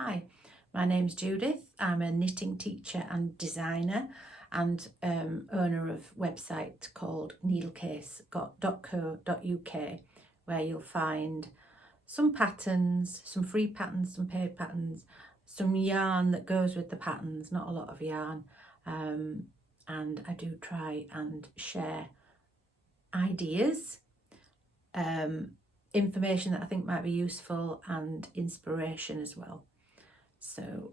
Hi, my name's Judith. I'm a knitting teacher and designer and owner of a website called needlecase.co.uk, where you'll find some patterns, some free patterns, some paid patterns, some yarn that goes with the patterns, not a lot of yarn, and I do try and share ideas, information that I think might be useful, and inspiration as well. So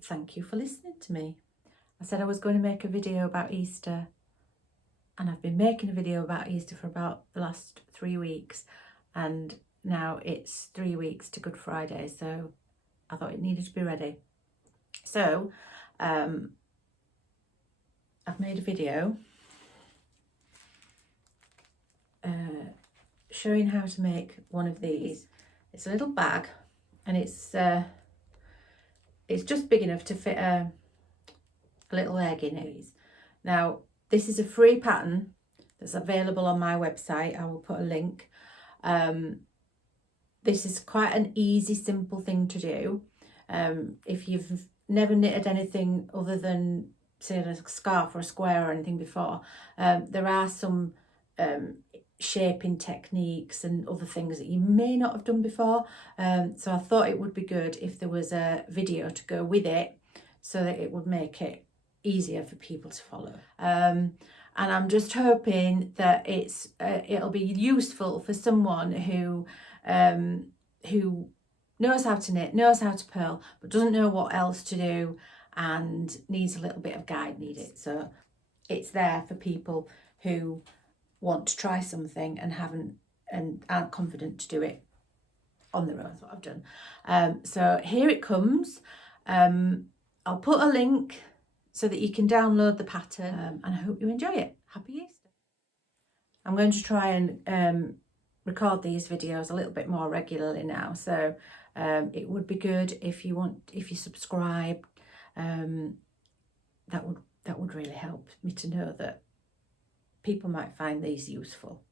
thank you for listening to me. I said I was going to make a video about Easter, and I've been making a video about Easter for about the last 3 weeks, and now it's 3 weeks to Good Friday, so I thought it needed to be ready. So I've made a video showing how to make one of these. It's a little bag, and it's just big enough to fit a little egg in it. Now, this is a free pattern that's available on my website. I will put a link. This is quite an easy, simple thing to do. If you've never knitted anything other than, say, a scarf or a square or anything before, there are some shaping techniques and other things that you may not have done before. So I thought it would be good if there was a video to go with it, so that it would make it easier for people to follow. And I'm just hoping that it'll be useful for someone who knows how to knit, knows how to purl, but doesn't know what else to do and needs a little bit of guide needed. So it's there for people who want to try something and aren't confident to do it on their own. That's what I've done. So here it comes. I'll put a link so that you can download the pattern, and I hope you enjoy it. Happy Easter. I'm going to try and record these videos a little bit more regularly now, so it would be good if you subscribe. That would really help me to know that people might find these useful.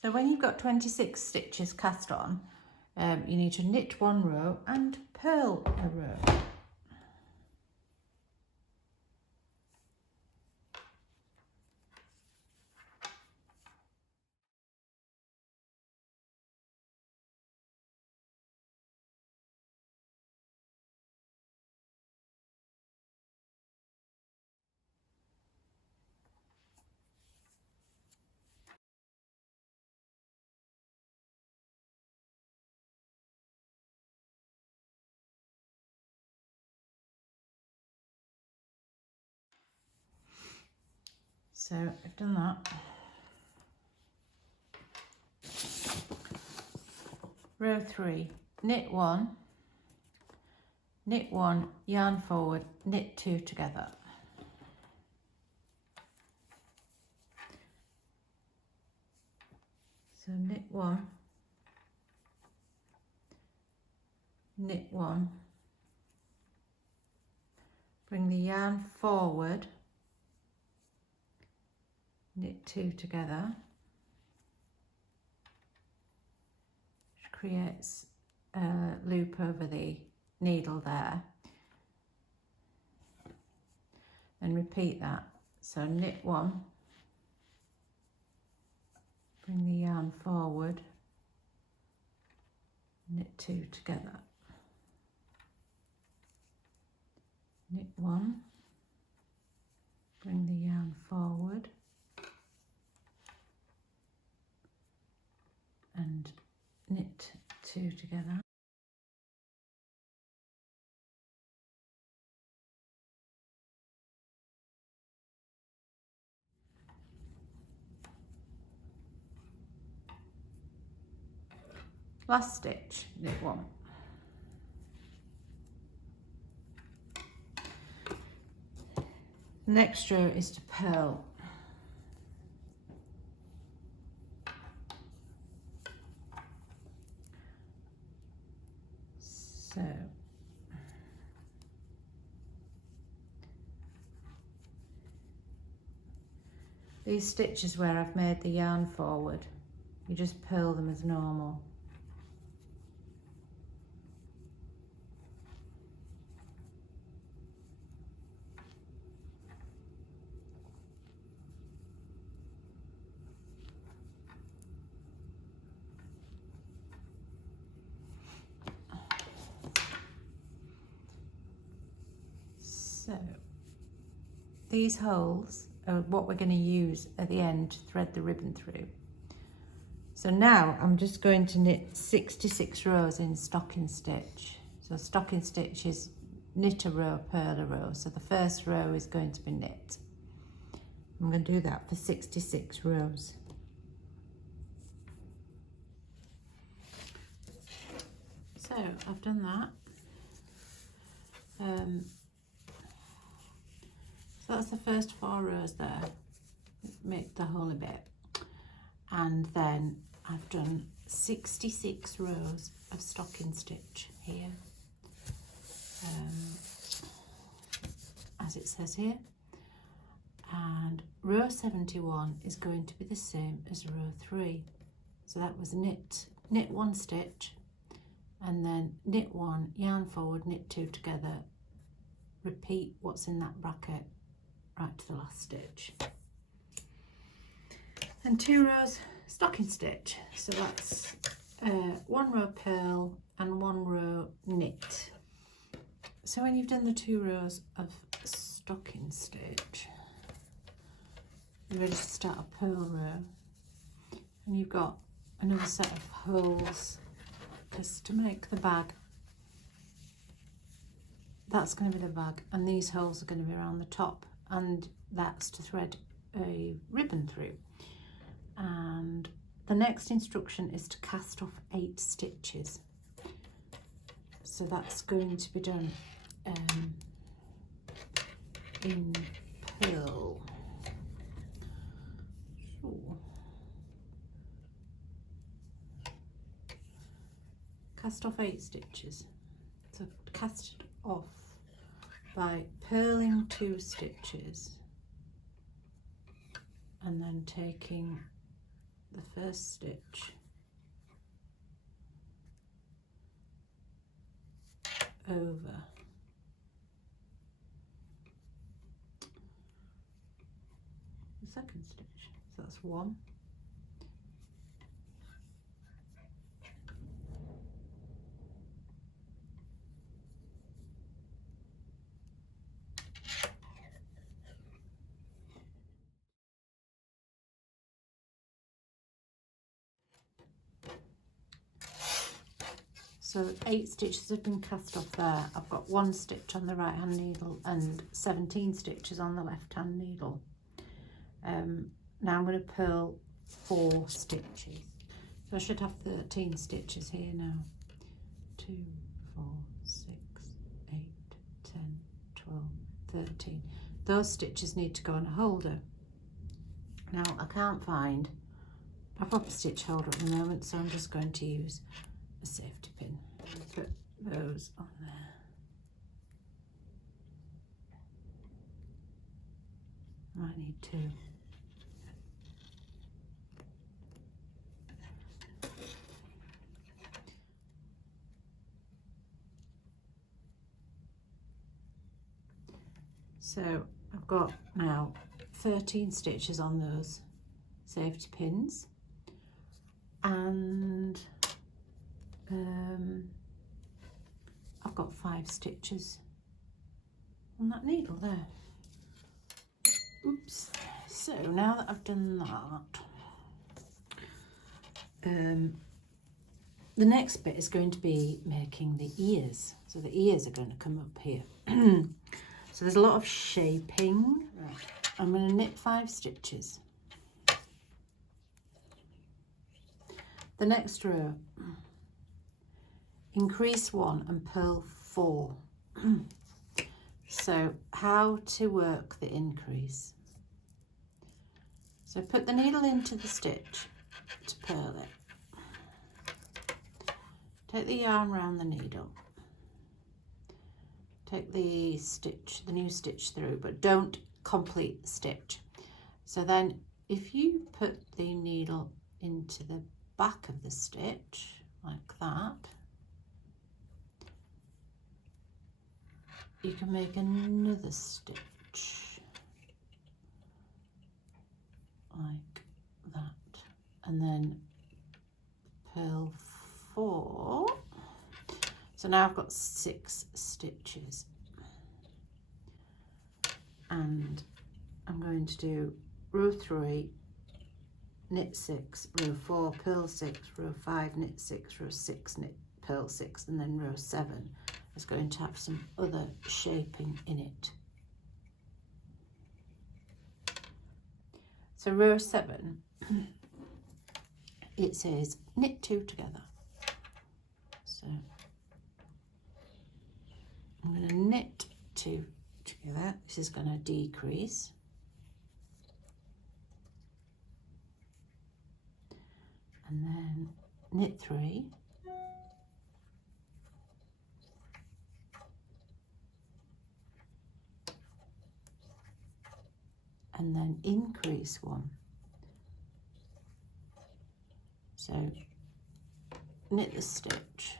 So when you've got 26 stitches cast on, you need to knit one row and purl a row. So I've done that. Row 3, knit 1, yarn forward, knit 2 together. So knit 1, knit 1, bring the yarn forward, knit 2 together, which creates a loop over the needle there, and repeat that. So knit 1, bring the yarn forward, knit 2 together, knit 1, bring the yarn forward, and knit 2 together. Last stitch, knit 1. The next row is to purl. So these stitches where I've made the yarn forward, you just purl them as normal. So these holes are what we're going to use at the end to thread the ribbon through. So now I'm just going to knit 66 rows in stocking stitch. So stocking stitch is knit a row, purl a row. So the first row is going to be knit. I'm going to do that for 66 rows. So I've done that. So that's the first 4 rows there, make the whole a bit, and then I've done 66 rows of stocking stitch here, as it says here, and row 71 is going to be the same as row 3. So that was knit 1 stitch, and then knit 1, yarn forward, knit 2 together, repeat what's in that bracket right to the last stitch, and 2 rows stocking stitch. So that's 1 row purl and 1 row knit. So when you've done the 2 rows of stocking stitch, you're ready to start a purl row, and you've got another set of holes just to make the bag. That's going to be the bag, and these holes are going to be around the top, and that's to thread a ribbon through. And the next instruction is to cast off 8 stitches. So that's going to be done in purl. Ooh. Cast off 8 stitches. So cast it off by purling 2 stitches and then taking the first stitch over the second stitch. So that's 1. So 8 stitches have been cast off there. I've got 1 stitch on the right hand needle and 17 stitches on the left hand needle. Now I'm going to purl 4 stitches. So I should have 13 stitches here now. 2, 4, 6, 8, 10, 12, 13. Those stitches need to go on a holder. Now I can't find a proper stitch holder at the moment, so I'm just going to use a safety pin. Put those on there. I need 2. So I've got now 13 stitches on those safety pins, and I've got 5 stitches on that needle there. Oops. So now that I've done that, the next bit is going to be making the ears. So the ears are going to come up here. So there's a lot of shaping. I'm going to knit 5 stitches. The next row, increase 1 and purl 4. So how to work the increase. So put the needle into the stitch to purl it. Take the yarn around the needle take the stitch, the new stitch through, but don't complete the stitch. So then if you put the needle into the back of the stitch like that, you can make another stitch like that, and then purl 4. So now I've got 6 stitches, and I'm going to do row 3, knit 6, row 4, purl 6, row 5, knit 6, row 6, knit, purl 6, and then row 7 is going to have some other shaping in it. So row 7, it says knit 2 together. So I'm going to knit 2 together. This is going to decrease. And then knit 3. And then increase 1. So knit the stitch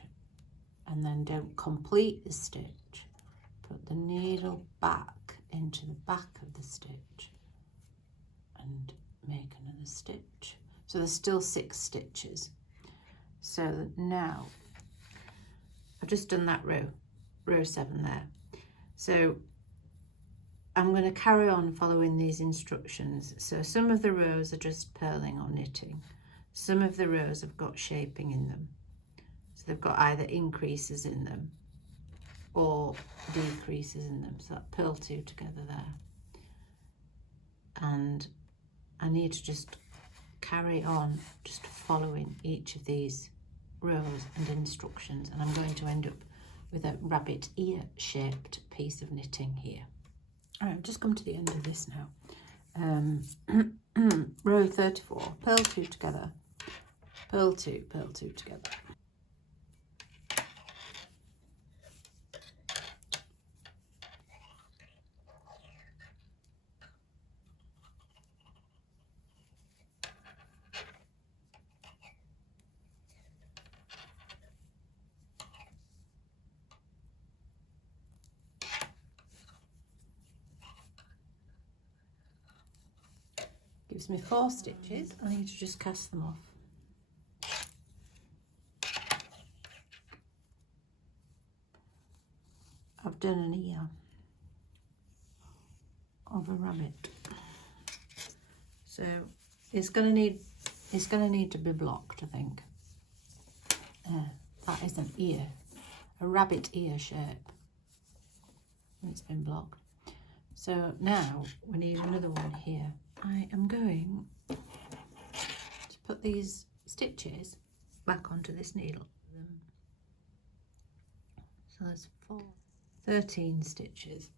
and then don't complete the stitch. Put the needle back into the back of the stitch and make another stitch. So there's still 6 stitches. So now I've just done that row 7 there. So I'm going to carry on following these instructions. So some of the rows are just purling or knitting. Some of the rows have got shaping in them. So they've got either increases in them or decreases in them. So that purl 2 together there. And I need to just carry on just following each of these rows and instructions, and I'm going to end up with a rabbit ear shaped piece of knitting here. All right, I've just come to the end of this now. Row 34, purl 2 together, purl 2 together. Gives me 4 stitches. I need to just cast them off. I've done an ear of a rabbit, so it's going to need to be blocked, I think. That is an ear, a rabbit ear shape. It's been blocked. So now we need another one here. I am going to put these stitches back onto this needle. So there's 13 stitches.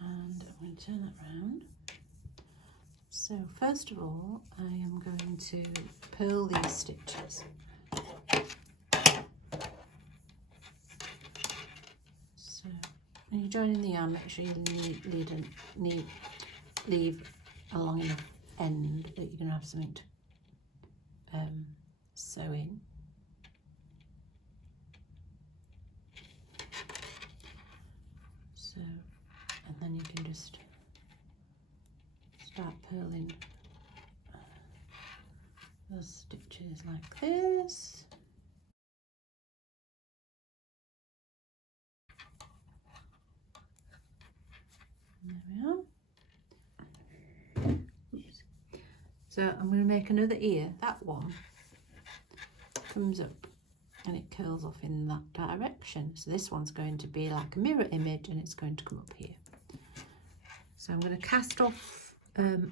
And I'm going to turn that round. So first of all, I am going to purl these stitches. So when you're joining the yarn, make sure you leave a long enough end that you're going to have something to sew in. So, and then you can just start purling those stitches like this. And there we are. So I'm going to make another ear. That one comes up and it curls off in that direction. So this one's going to be like a mirror image and it's going to come up here. So I'm going to cast off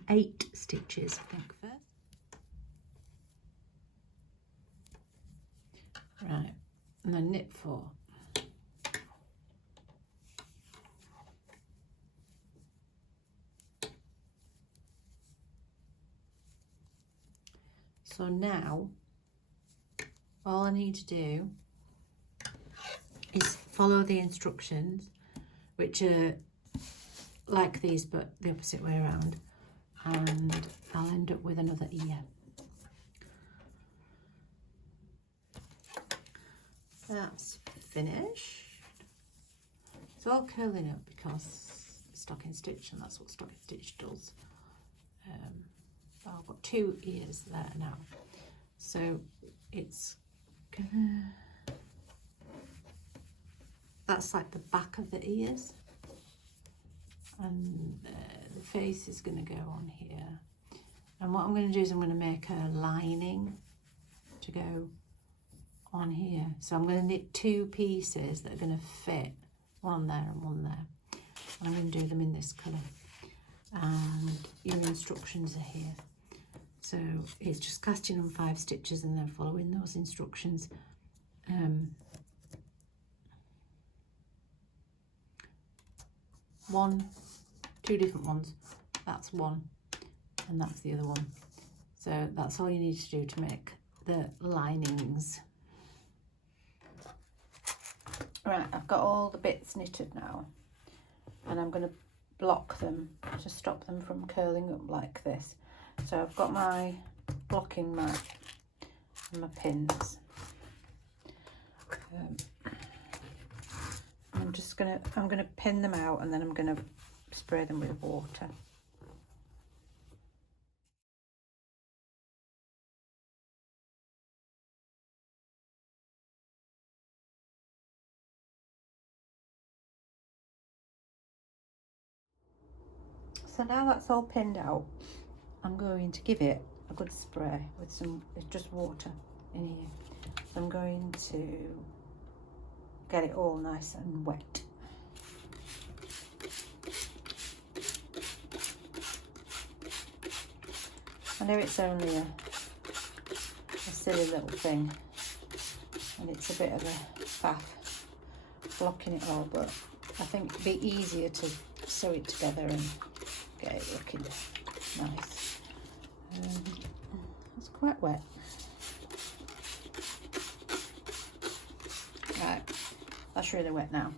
8 stitches, I think, first. Right, and then knit 4. So now all I need to do is follow the instructions, which are like these but the opposite way around, and I'll end up with another ear. That's finished. It's all curling up because stocking stitch, and that's what stocking stitch does. I've got 2 ears there now, so it's gonna, that's like the back of the ears, and the face is going to go on here. And what I'm going to do is I'm going to make a lining to go on here. So I'm going to knit 2 pieces that are going to fit, one there and one there. And I'm going to do them in this colour. And your instructions are here. So it's just casting on 5 stitches and then following those instructions. 2 different ones. That's one, and that's the other one. So that's all you need to do to make the linings. Right, I've got all the bits knitted now, and I'm going to block them to stop them from curling up like this. So I've got my blocking mat and my pins. I'm gonna pin them out, and then I'm gonna spray them with water. So now that's all pinned out, I'm going to give it a good spray with some, it's just water in here. So I'm going to get it all nice and wet. I know it's only a silly little thing, and it's a bit of a faff blocking it all, but I think it'd be easier to sew it together and get it looking nice. It's quite wet. Right, that's really wet now.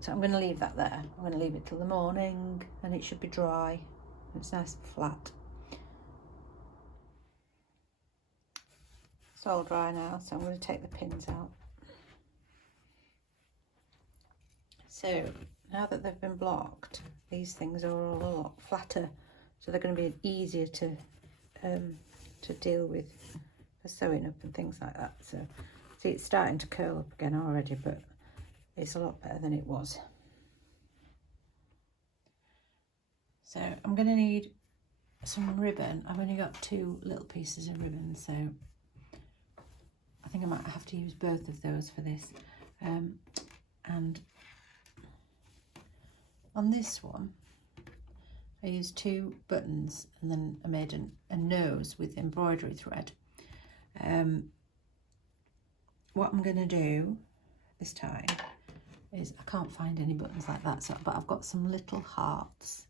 So I'm going to leave that there. I'm going to leave it till the morning, and it should be dry. It's nice and flat. It's all dry now, so I'm going to take the pins out. So now that they've been blocked, these things are all a lot flatter, so they're going to be easier to deal with for sewing up and things like that. So see, it's starting to curl up again already, but it's a lot better than it was. So I'm going to need some ribbon. I've only got 2 little pieces of ribbon, so I think I might have to use both of those for this. And on this one, I used 2 buttons, and then I made a nose with embroidery thread. What I'm going to do this time is, I can't find any buttons like that, so, but I've got some little hearts,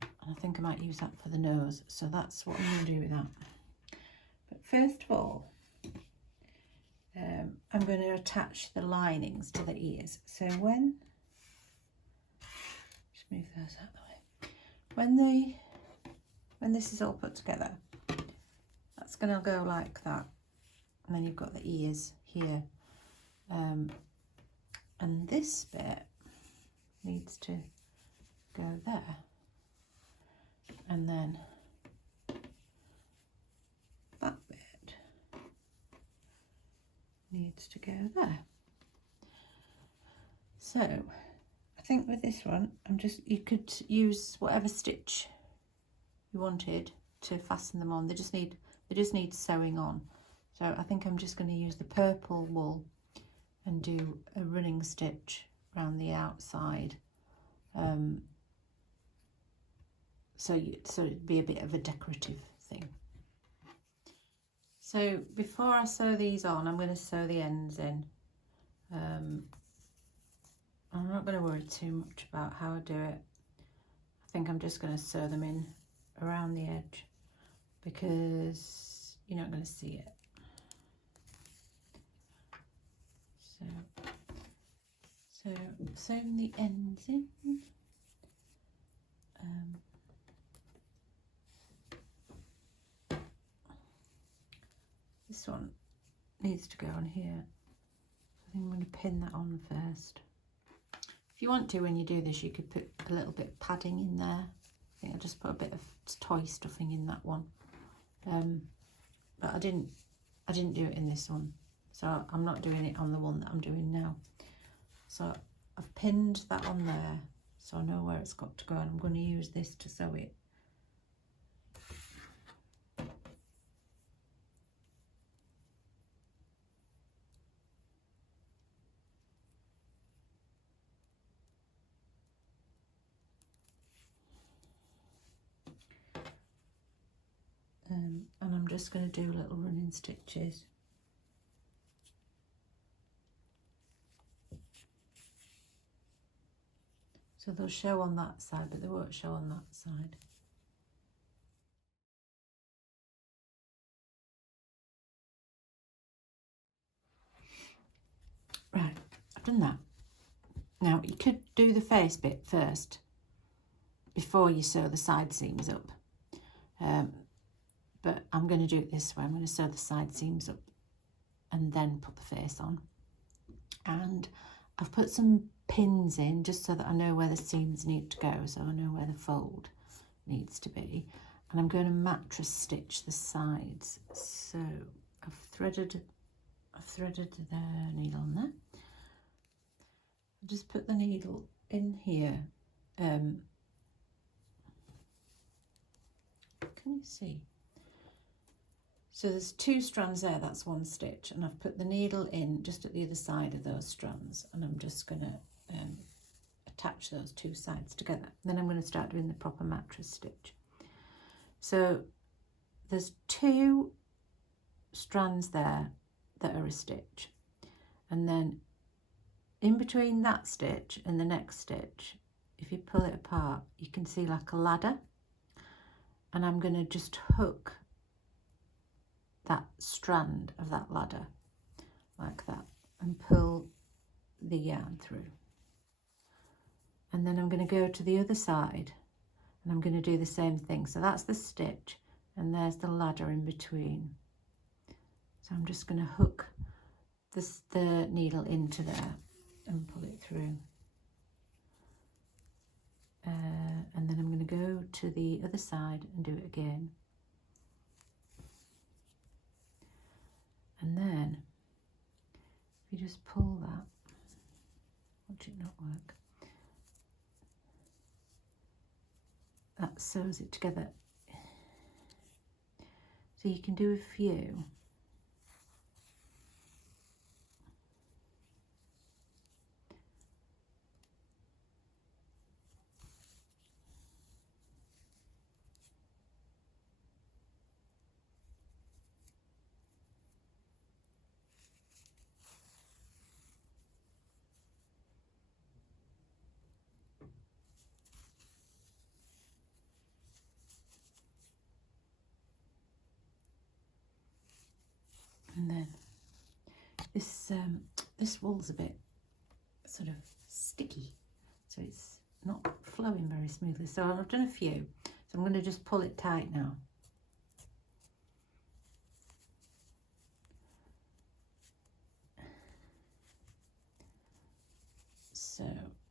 and I think I might use that for the nose. So that's what I'm going to do with that. But first of all, I'm going to attach the linings to the ears. So when, just move those out of the way. When this is all put together, that's going to go like that, and then you've got the ears here, and this bit needs to go there, and then that bit needs to go there. So I think with this one, you could use whatever stitch you wanted to fasten them on. They just need sewing on. So I think I'm just going to use the purple wool and do a running stitch around the outside, so it'd be a bit of a decorative thing. So before I sew these on, I'm going to sew the ends in. I'm not going to worry too much about how I do it. I think I'm just going to sew them in around the edge, because you're not going to see it. So So sewn the ends in. This one needs to go on here. I think I'm going to pin that on first. If you want to, when you do this, you could put a little bit of padding in there. I think I just put a bit of toy stuffing in that one. But I didn't do it in this one. So I'm not doing it on the one that I'm doing now. So I've pinned that on there, so I know where it's got to go, and I'm going to use this to sew it. And I'm just going to do little running stitches. So they'll show on that side, but they won't show on that side. Right, I've done that. Now you could do the face bit first before you sew the side seams up. But I'm going to do it this way. I'm going to sew the side seams up and then put the face on. And I've put some pins in just so that I know where the seams need to go, so I know where the fold needs to be. And I'm going to mattress stitch the sides. So I've threaded the needle on there. I'll just put the needle in here. Can you see? So there's 2 strands there, that's 1 stitch, and I've put the needle in just at the other side of those strands, and I'm just going to attach those 2 sides together. And then I'm going to start doing the proper mattress stitch. So there's 2 strands there that are a stitch, and then in between that stitch and the next stitch, if you pull it apart, you can see like a ladder, and I'm going to just hook that strand of that ladder like that and pull the yarn through. And then I'm going to go to the other side and I'm going to do the same thing. So that's the stitch and there's the ladder in between. So I'm just going to hook the needle into there and pull it through. And then I'm going to go to the other side and do it again. And then if you just pull that, watch it not work, that sews it together. So you can do a few. And then this wool's a bit sort of sticky, so it's not flowing very smoothly. So I've done a few, so I'm going to just pull it tight now. So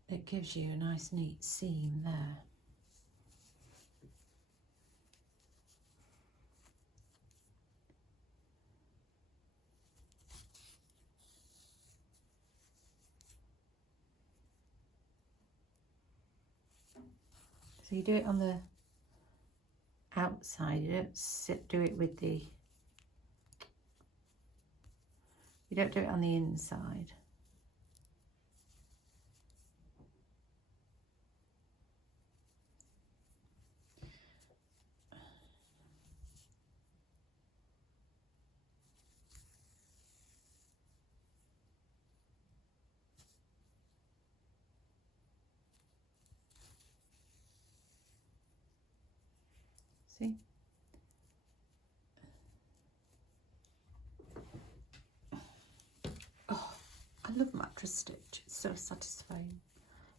it gives you a nice neat seam there. So you do it on the outside, you don't do it with the, you don't do it on the inside. See? Oh, I love mattress stitch, it's so satisfying.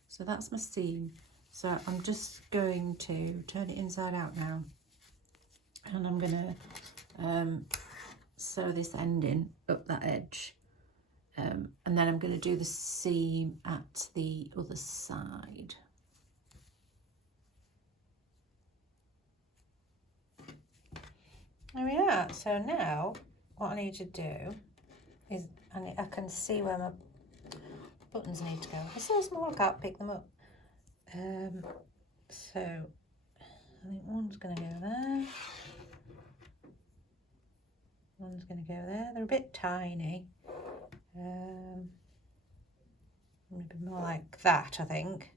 So that's my seam. So I'm just going to turn it inside out now, and I'm going to sew this ending up that edge, and then I'm going to do the seam at the other side. There we are. So now what I need to do is, I can see where my buttons need to go. They're so small I can't pick them up. So I think one's going to go there. One's going to go there. They're a bit tiny. Maybe more like that, I think.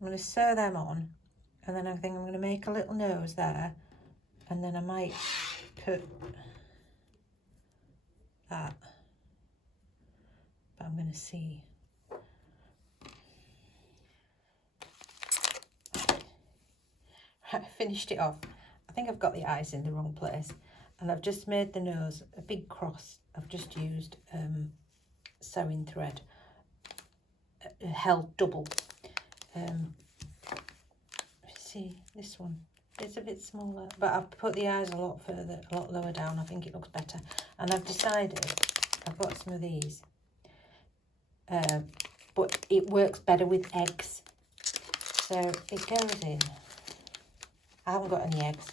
I'm going to sew them on, and then I think I'm going to make a little nose there, and then I might put that. But I'm going to see. Right, I finished it off. I think I've got the eyes in the wrong place, and I've just made the nose a big cross. I've just used sewing thread held double. See this one, it's a bit smaller, but I've put the eyes a lot further, a lot lower down. I think it looks better, and I've decided I've got some of these, but it works better with eggs, so it goes in. I haven't got any eggs,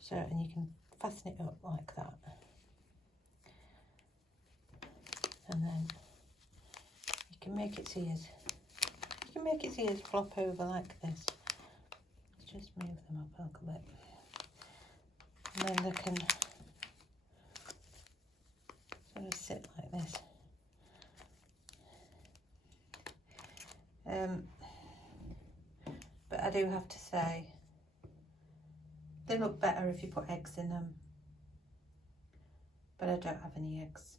so, and you can fasten it up like that, and then you can make its ears. You can make its ears flop over like this. Let's just move them up a little bit, and then they can sort of sit like this. But I do have to say, they look better if you put eggs in them, but I don't have any eggs.